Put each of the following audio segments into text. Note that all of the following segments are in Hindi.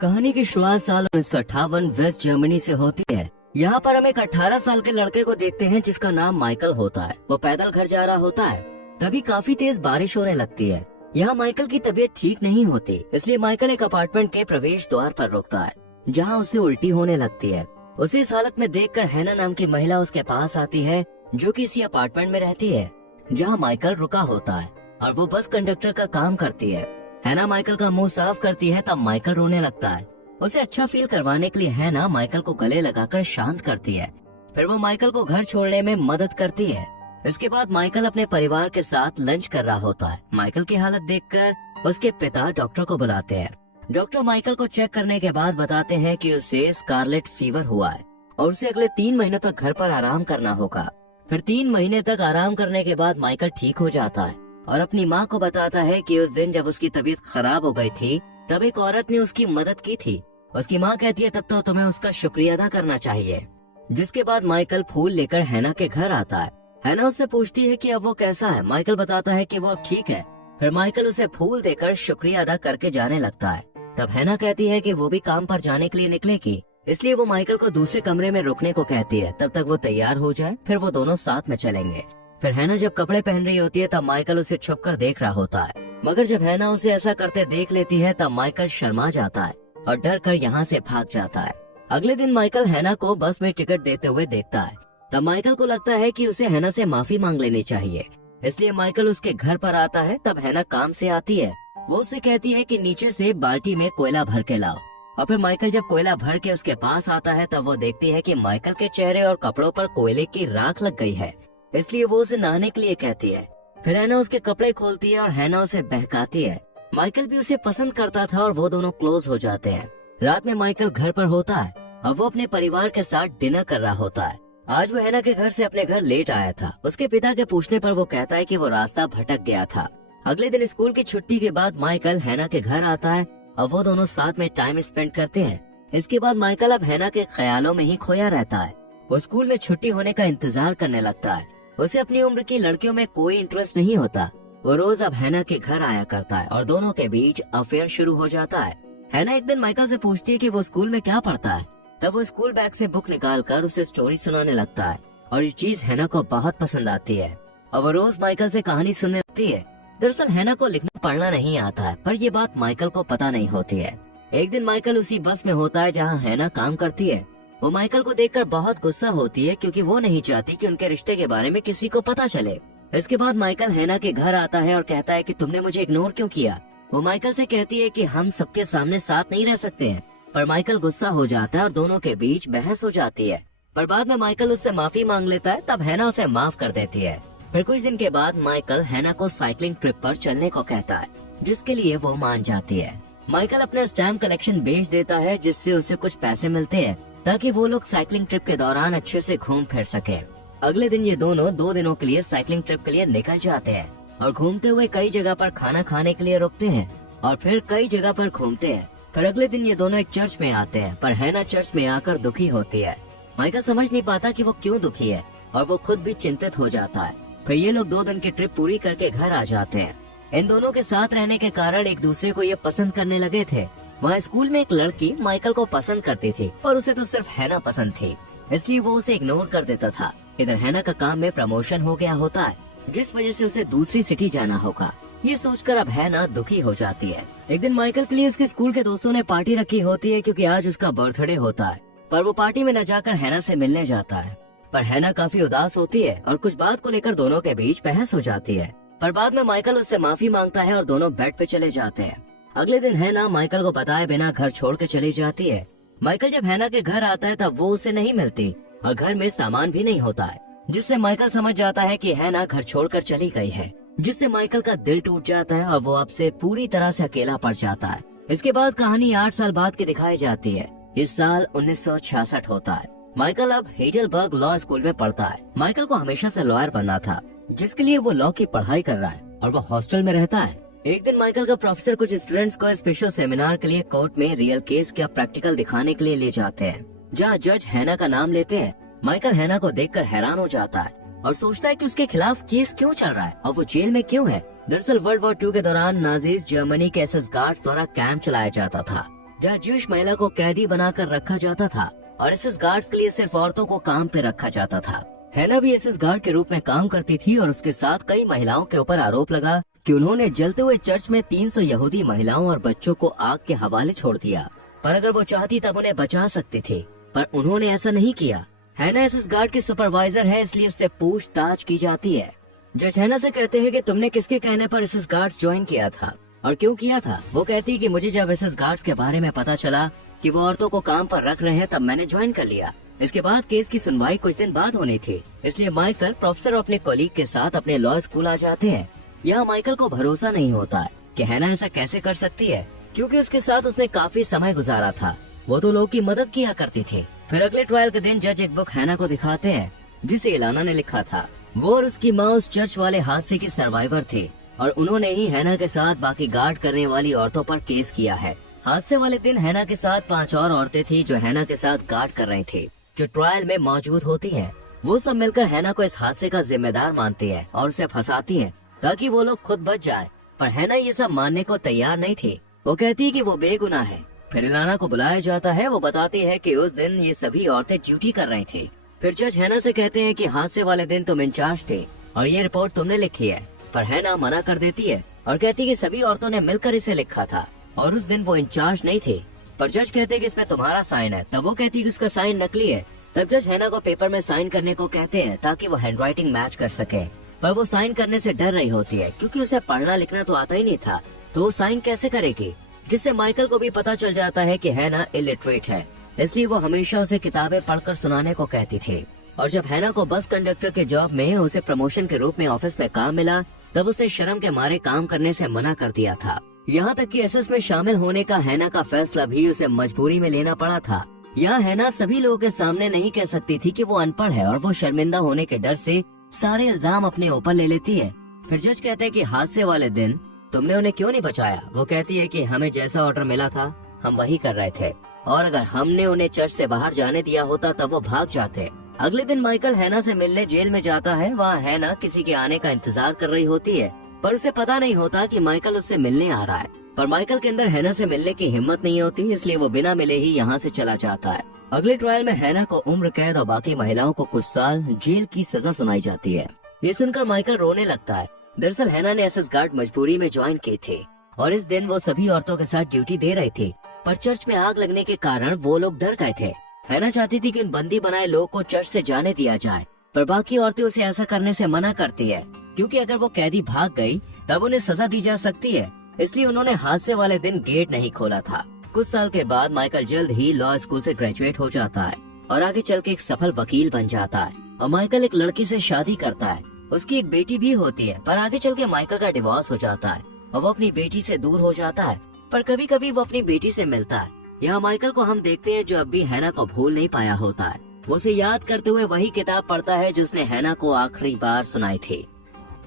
कहानी की शुरुआत साल 1958 वेस्ट जर्मनी से होती है। यहाँ पर हम एक 18 साल के लड़के को देखते हैं जिसका नाम माइकल होता है। वो पैदल घर जा रहा होता है, तभी काफी तेज बारिश होने लगती है। यहाँ माइकल की तबीयत ठीक नहीं होती, इसलिए माइकल एक अपार्टमेंट के प्रवेश द्वार पर रुकता है, जहाँ उसे उल्टी होने लगती है। उसे इस हालत में देखकर हैना नाम की महिला उसके पास आती है, जो कि इसी अपार्टमेंट में रहती है जहाँ माइकल रुका होता है, और वो बस कंडक्टर का काम करती है। हैना माइकल का मुंह साफ करती है, तब माइकल रोने लगता है। उसे अच्छा फील करवाने के लिए हैना माइकल को गले लगाकर शांत करती है। फिर वो माइकल को घर छोड़ने में मदद करती है। इसके बाद माइकल अपने परिवार के साथ लंच कर रहा होता है। माइकल की हालत देखकर उसके पिता डॉक्टर को बुलाते हैं। डॉक्टर माइकल को चेक करने के बाद बताते हैं कि उसे स्कारलेट फीवर हुआ है और उसे अगले 3 महीनों तक घर पर आराम करना होगा। फिर 3 महीने तक आराम करने के बाद माइकल ठीक हो जाता है और अपनी माँ को बताता है कि उस दिन जब उसकी तबीयत खराब हो गई थी, तब एक औरत ने उसकी मदद की थी। उसकी माँ कहती है तब तो तुम्हें उसका शुक्रिया अदा करना चाहिए। जिसके बाद माइकल फूल लेकर हैना के घर आता है। हैना उससे पूछती है कि अब वो कैसा है। माइकल बताता है कि वो अब ठीक है। फिर माइकल उसे फूल देकर शुक्रिया अदा करके जाने लगता है। तब हैना कहती है कि वो भी काम पर जाने के लिए निकलेगी, इसलिए वो माइकल को दूसरे कमरे में रुकने को कहती है, तब तक वो तैयार हो जाए, फिर वो दोनों साथ में चलेंगे। फिर हैना जब कपड़े पहन रही होती है तब माइकल उसे छुप कर देख रहा होता है, मगर जब हैना उसे ऐसा करते देख लेती है तब माइकल शर्मा जाता है और डर कर यहाँ से भाग जाता है। अगले दिन माइकल हैना को बस में टिकट देते हुए देखता है। तब माइकल को लगता है कि उसे हैना से माफी मांग लेनी चाहिए, इसलिए माइकल उसके घर पर आता है। तब हैना काम से आती है। वो उससे कहती है कि नीचे से बाल्टी में कोयला भर के लाओ। और फिर माइकल जब कोयला भर के उसके पास आता है तब वो देखती है कि माइकल के चेहरे और कपड़ों पर कोयले की राख लग गई है, इसलिए वो उसे नहाने के लिए कहती है। फिर हैना उसके कपड़े खोलती है और हैना उसे बहकाती है। माइकल भी उसे पसंद करता था और वो दोनों क्लोज हो जाते हैं। रात में माइकल घर पर होता है और वो अपने परिवार के साथ डिनर कर रहा होता है। आज वो हैना के घर से अपने घर लेट आया था। उसके पिता के पूछने पर वो कहता है कि वो रास्ता भटक गया था। अगले दिन स्कूल की छुट्टी के बाद माइकल हैना के घर आता है और वो दोनों साथ में टाइम स्पेंड करते हैं। इसके बाद माइकल अब हैना के ख्यालों में ही खोया रहता है। वो स्कूल में छुट्टी होने का इंतजार करने लगता है। उसे अपनी उम्र की लड़कियों में कोई इंटरेस्ट नहीं होता। वो रोज अब हैना के घर आया करता है और दोनों के बीच अफेयर शुरू हो जाता है। हैना एक दिन माइकल से पूछती है कि वो स्कूल में क्या पढ़ता है। तब वो स्कूल बैग से बुक निकालकर उसे स्टोरी सुनाने लगता है और ये चीज हैना को बहुत पसंद आती है और वो रोज माइकल से कहानी सुनने लगती है। दरअसल हैना को लिखना पढ़ना नहीं आता है, पर ये बात माइकल को पता नहीं होती है। एक दिन माइकल उसी बस में होता है जहाँ हैना काम करती है। वो माइकल को देखकर बहुत गुस्सा होती है क्योंकि वो नहीं चाहती कि उनके रिश्ते के बारे में किसी को पता चले। इसके बाद माइकल हैना के घर आता है और कहता है कि तुमने मुझे इग्नोर क्यों किया। वो माइकल से कहती है कि हम सबके सामने साथ नहीं रह सकते हैं, पर माइकल गुस्सा हो जाता है और दोनों के बीच बहस हो जाती है। पर बाद में माइकल उससे माफी मांग लेता है, तब हैना उसे माफ कर देती है। फिर कुछ दिन के बाद माइकल हैना को साइकिलिंग ट्रिप पर चलने को कहता है, जिसके लिए वो मान जाती है। माइकल अपने स्टैम्प कलेक्शन बेच देता है, जिससे उसे कुछ पैसे मिलते हैं ताकि वो लोग साइकिलिंग ट्रिप के दौरान अच्छे से घूम फिर सके। अगले दिन ये दोनों 2 दिनों के लिए साइकिलिंग ट्रिप के लिए निकल जाते हैं और घूमते हुए कई जगह पर खाना खाने के लिए रुकते हैं और फिर कई जगह पर घूमते हैं। फिर अगले दिन ये दोनों एक चर्च में आते हैं, पर हैना चर्च में आकर दुखी होती है। माइकल समझ नहीं पाता कि वो क्यों दुखी है और वो खुद भी चिंतित हो जाता है। फिर ये लोग 2 दिन की ट्रिप पूरी करके घर आ जाते हैं। इन दोनों के साथ रहने के कारण एक दूसरे को ये पसंद करने लगे थे। वहाँ स्कूल में एक लड़की माइकल को पसंद करती थी, पर उसे तो सिर्फ हैना पसंद थी, इसलिए वो उसे इग्नोर कर देता था। इधर हैना का काम में प्रमोशन हो गया होता है, जिस वजह से उसे दूसरी सिटी जाना होगा। ये सोचकर अब हैना दुखी हो जाती है। एक दिन माइकल के लिए उसके स्कूल के दोस्तों ने पार्टी रखी होती है क्योंकि आज उसका बर्थडे होता है, पर वो पार्टी में न जाकर हैना से मिलने जाता है। पर हैना काफी उदास होती है और कुछ बात को लेकर दोनों के बीच बहस हो जाती है। पर बाद में माइकल उससे माफी मांगता है और दोनों बेड पे चले जाते हैं। अगले दिन हैना माइकल को बताए बिना घर छोड़ के चली जाती है। माइकल जब हैना के घर आता है तब वो उसे नहीं मिलती और घर में सामान भी नहीं होता है, जिससे माइकल समझ जाता है कि हैना घर छोड़कर चली गई है, जिससे माइकल का दिल टूट जाता है और वो अब से पूरी तरह से अकेला पड़ जाता है। इसके बाद कहानी 8 साल बाद की दिखाई जाती है। इस साल 1966 होता है। माइकल अब हेडलबर्ग लॉ स्कूल में पढ़ता है। माइकल को हमेशा से लॉयर बनना था, जिसके लिए वो लॉ की पढ़ाई कर रहा है और वो हॉस्टल में रहता है। एक दिन माइकल का प्रोफेसर कुछ स्टूडेंट्स को स्पेशल सेमिनार के लिए कोर्ट में रियल केस का प्रैक्टिकल दिखाने के लिए ले जाते हैं, जहाँ जज हैना का नाम लेते हैं। माइकल हैना को देखकर हैरान हो जाता है और सोचता है कि उसके खिलाफ केस क्यों चल रहा है और वो जेल में क्यों है। दरअसल वर्ल्ड वॉर 2 के दौरान नाजीज जर्मनी के एसएस गार्ड्स द्वारा कैंप चलाया जाता था, जहाँ ज्यूश महिला को कैदी बनाकर रखा जाता था और एसएस गार्ड्स के लिए सिर्फ औरतों को काम पे रखा जाता था। हैना भी एसएस गार्ड के रूप में काम करती थी और उसके साथ कई महिलाओं के ऊपर आरोप लगा कि उन्होंने जलते हुए चर्च में 300 यहूदी महिलाओं और बच्चों को आग के हवाले छोड़ दिया। पर अगर वो चाहती तब उन्हें बचा सकती थी, पर उन्होंने ऐसा नहीं किया। हैना एसएस गार्ड की सुपरवाइजर है, इसलिए उससे पूछताछ की जाती है। जज हैना से कहते हैं कि तुमने किसके कहने पर एसएस गार्ड्स ज्वाइन किया था और क्यों किया था। वो कहती है कि मुझे जब एसएस गार्ड्स के बारे में पता चला कि वो औरतों को काम पर रख रहे हैं तब मैंने ज्वाइन कर लिया। इसके बाद केस की सुनवाई कुछ दिन बाद होनी थी, इसलिए माइकल प्रोफेसर और अपने कॉलीग के साथ अपने लॉ स्कूल आ जाते हैं। यहाँ माइकल को भरोसा नहीं होता है कि हैना ऐसा कैसे कर सकती है, क्योंकि उसके साथ उसने काफी समय गुजारा था। वो तो लोगों की मदद किया करती थी। फिर अगले ट्रायल के दिन जज एक बुक हैना को दिखाते हैं जिसे इलाना ने लिखा था। वो और उसकी माँ उस चर्च वाले हादसे की सर्वाइवर थे और उन्होंने ही हैना के साथ बाकी गार्ड करने वाली औरतों पर केस किया है। हादसे वाले दिन हैना के साथ 5 और औरतें थी जो हैना के साथ गार्ड कर रही थी, जो ट्रायल में मौजूद होती हैं। वो सब मिलकर हैना को इस हादसे का जिम्मेदार मानती है और उसे फंसाती हैं ताकि वो लोग खुद बच जाएं। पर हैना ये सब मानने को तैयार नहीं थी। वो कहती है कि वो बेगुनाह है। फिर इलाना को बुलाया जाता है। वो बताती है कि उस दिन ये सभी औरतें ड्यूटी कर रही थी। फिर जज हैना से कहते हैं कि हादसे वाले दिन तुम इंचार्ज थे और ये रिपोर्ट तुमने लिखी है। पर हैना मना कर देती है और कहती है कि सभी औरतों ने मिलकर इसे लिखा था और उस दिन वो इंचार्ज नहीं थे। पर जज कहते हैं कि इसमें तुम्हारा साइन है। तब वो कहती है कि उसका साइन नकली है। तब जज हैना को पेपर में साइन करने को कहते हैं ताकि वो हैंडराइटिंग मैच कर सके। पर वो साइन करने से डर रही होती है क्योंकि उसे पढ़ना लिखना तो आता ही नहीं था, तो वो साइन कैसे करेगी। जिससे माइकल को भी पता चल जाता है कि हैना इलिटरेट है, इसलिए वो हमेशा उसे किताबें पढ़कर सुनाने को कहती थी। और जब हैना को बस कंडक्टर के जॉब में उसे प्रमोशन के रूप में ऑफिस में काम मिला, तब उसने शर्म के मारे काम करने से मना कर दिया था। यहाँ तक कि एसएस में शामिल होने का हैना का फैसला भी उसे मजबूरी में लेना पड़ा था। यहाँ हैना सभी लोगों के सामने नहीं कह सकती थी कि वो अनपढ़ है और वो शर्मिंदा होने के डर से सारे इल्जाम अपने ऊपर ले लेती है। फिर जज कहते हैं कि हादसे वाले दिन तुमने उन्हें क्यों नहीं बचाया। वो कहती है कि हमें जैसा ऑर्डर मिला था हम वही कर रहे थे और अगर हमने उन्हें चर्च से बाहर जाने दिया होता तब वो भाग जाते। अगले दिन माइकल हैना से मिलने जेल में जाता है। वहाँ हैना किसी के आने का इंतजार कर रही होती है, पर उसे पता नहीं होता कि माइकल उससे मिलने आ रहा है। पर माइकल के अंदर हैना से मिलने की हिम्मत नहीं होती, इसलिए वो बिना मिले ही यहाँ से चला जाता है। अगले ट्रायल में हैना को उम्र कैद और बाकी महिलाओं को कुछ साल जेल की सजा सुनाई जाती है। ये सुनकर माइकल रोने लगता है। दरअसल हैना ने एसएस गार्ड मजबूरी में ज्वाइन की थी और इस दिन वो सभी औरतों के साथ ड्यूटी दे रही थी, पर चर्च में आग लगने के कारण वो लोग डर गए थे। हैना चाहती थी कि उन बंदी बनाए लोगों को चर्च से जाने दिया जाए, पर बाकी औरतें उसे ऐसा करने से मना करती है क्योंकि अगर वो कैदी भाग गई तब उन्हें सजा दी जा सकती है। इसलिए उन्होंने हादसे वाले दिन गेट नहीं खोला था। कुछ साल के बाद माइकल जल्द ही लॉ स्कूल से ग्रेजुएट हो जाता है और आगे चल के एक सफल वकील बन जाता है। और माइकल एक लड़की से शादी करता है। उसकी एक बेटी भी होती है, पर आगे चल के माइकल का डिवोर्स हो जाता है और वो अपनी बेटी से दूर हो जाता है, पर कभी कभी वो अपनी बेटी से मिलता है। यहाँ माइकल को हम देखते हैं जो अब भी हैना को भूल नहीं पाया होता है। वो उसे याद करते हुए वही किताब पढ़ता है जो उसने हैना को आखिरी बार सुनाई थी।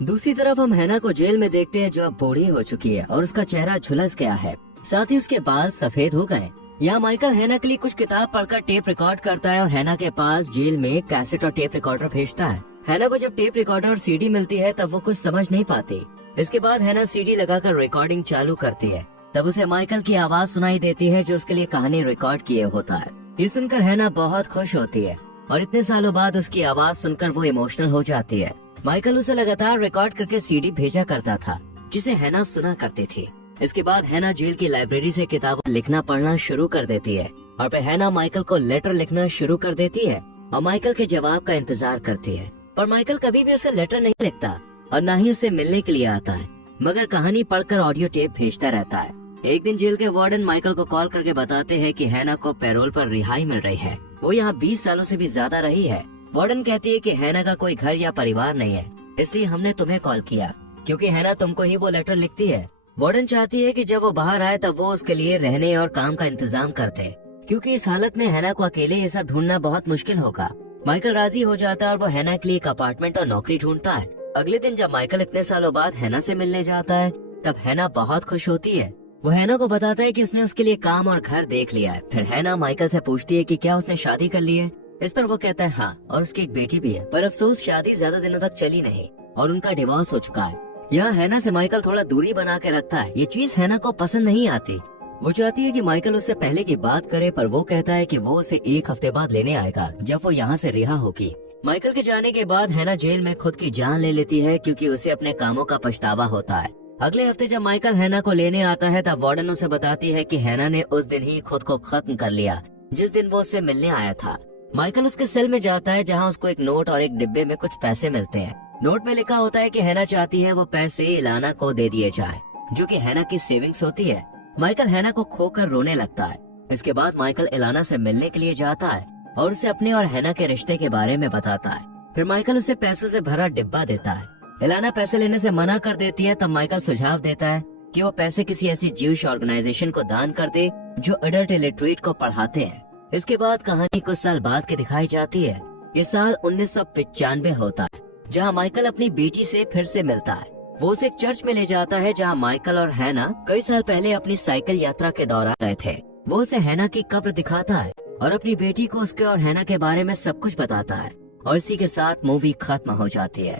दूसरी तरफ हम हैना को जेल में देखते हैं जो अब बूढ़ी हो चुकी है और उसका चेहरा झुलस गया है, साथ ही उसके बाल सफेद हो गए। यहाँ माइकल हैना के लिए कुछ किताब पढ़कर टेप रिकॉर्ड करता है और हैना के पास जेल में कैसेट और टेप रिकॉर्डर भेजता है। हैना को जब टेप रिकॉर्डर और सीडी मिलती है तब वो कुछ समझ नहीं पाती। इसके बाद हैना सीडी लगाकर रिकॉर्डिंग चालू करती है। तब उसे माइकल की आवाज सुनाई देती है जो उसके लिए कहानी रिकॉर्ड किए होता है। ये सुनकर हैना बहुत खुश होती है और इतने सालों बाद उसकी आवाज सुनकर वो इमोशनल हो जाती है। माइकल उसे लगातार रिकॉर्ड करके सीडी भेजा करता था जिसे हैना सुना करती थी। इसके बाद हैना जेल की लाइब्रेरी से किताबें लिखना पढ़ना शुरू कर देती है और फिर हैना माइकल को लेटर लिखना शुरू कर देती है और माइकल के जवाब का इंतजार करती है। पर माइकल कभी भी उसे लेटर नहीं लिखता और न ही उसे मिलने के लिए आता है, मगर कहानी पढ़कर ऑडियो टेप भेजता रहता है। एक दिन जेल के वार्डन माइकल को कॉल करके बताते हैं कि हैना को पैरोल पर रिहाई मिल रही है। वो यहाँ 20 सालों से भी ज्यादा रही है। वार्डन कहती है कि हैना का कोई घर या परिवार नहीं है, इसलिए हमने तुम्हें कॉल किया क्योंकि हैना तुमको ही वो लेटर लिखती है। वार्डन चाहती है कि जब वो बाहर आए तब वो उसके लिए रहने और काम का इंतजाम करते, क्योंकि इस हालत में हैना को अकेले ये सब ढूंढना बहुत मुश्किल होगा। माइकल राजी हो जाता है और वो हैना के लिए एक अपार्टमेंट और नौकरी ढूंढता है। अगले दिन जब माइकल इतने सालों बाद हैना से मिलने जाता है तब हैना बहुत खुश होती है। वो हैना को बताता है कि उसने उसके लिए काम और घर देख लिया है। फिर हैना माइकल से पूछती है कि क्या उसने शादी कर ली है। इस पर वो कहता है हाँ, और उसकी एक बेटी भी है, पर अफसोस शादी ज्यादा दिनों तक चली नहीं और उनका डिवोर्स हो चुका है। यहाँ हैना से माइकल थोड़ा दूरी बना के रखता है। ये चीज हैना को पसंद नहीं आती। वो चाहती है कि माइकल उससे पहले की बात करे, पर वो कहता है कि वो उसे 1 हफ्ते बाद लेने आएगा जब वो यहाँ से रिहा होगी। माइकल के जाने के बाद हैना जेल में खुद की जान ले लेती है क्योंकि उसे अपने कामों का पछतावा होता है। अगले हफ्ते जब माइकल हैना को लेने आता है तब वार्डन उसे बताती है कि हैना ने उस दिन ही खुद को खत्म कर लिया जिस दिन वो उससे मिलने आया था। माइकल उसके सेल में जाता है जहाँ उसको एक नोट और एक डिब्बे में कुछ पैसे मिलते हैं। नोट में लिखा होता है कि हैना चाहती है वो पैसे इलाना को दे दिए जाए, जो कि हैना की सेविंग्स होती है। माइकल हैना को खोकर रोने लगता है। इसके बाद माइकल इलाना से मिलने के लिए जाता है और उसे अपने और हैना के रिश्ते के बारे में बताता है। फिर माइकल उसे पैसों से भरा डिब्बा देता है। इलाना पैसे लेने से मना कर देती है। तब माइकल सुझाव देता है कि वो पैसे किसी ऐसी ज्यूश ऑर्गेनाइजेशन को दान कर दे जो अडल्ट इलिटरेट को पढ़ाते हैं। इसके बाद कहानी कुछ साल बाद की दिखाई जाती है। ये साल 1995 होता है, जहाँ माइकल अपनी बेटी से फिर से मिलता है। वो उसे एक चर्च में ले जाता है जहाँ माइकल और हैना कई साल पहले अपनी साइकिल यात्रा के दौरान गए थे। वो उसे हैना की कब्र दिखाता है और अपनी बेटी को उसके और हैना के बारे में सब कुछ बताता है। और इसी के साथ मूवी खत्म हो जाती है।